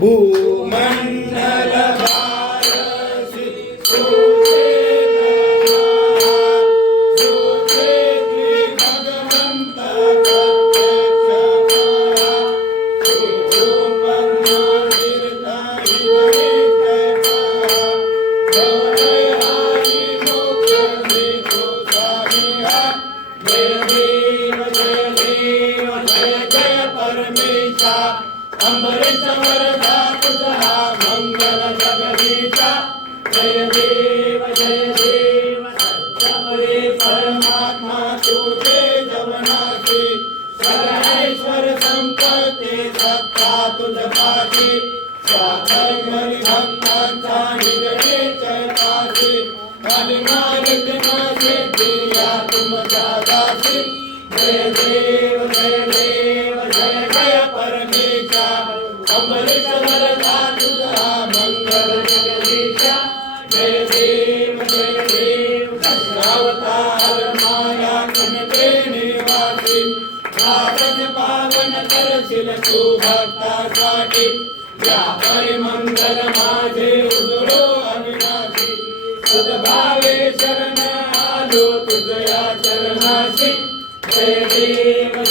भूमंडल भारसी सुखे भगवंत अमृत वरदा तुझा मंगल जगदीशा जय देव सत्य परमात्मा तुझे जवनासी सर्वेश्वर संपत्ती सत्ता तुझ पाशी साखर भक्तांचा निगडे चैतासी कालिमालिक नासे दिया तुमच्या दासी जय देव जय परमेशा अमृत वरदा तुझा मंगल जगदीशा जय देव अवतार माया कनके निवासी भारत पावन करशील तू भक्तासाठी व्यापारी मंगल माझे उजळो अविनाशी सद्भावे शरण आलो तुझया चरणाशी जय देव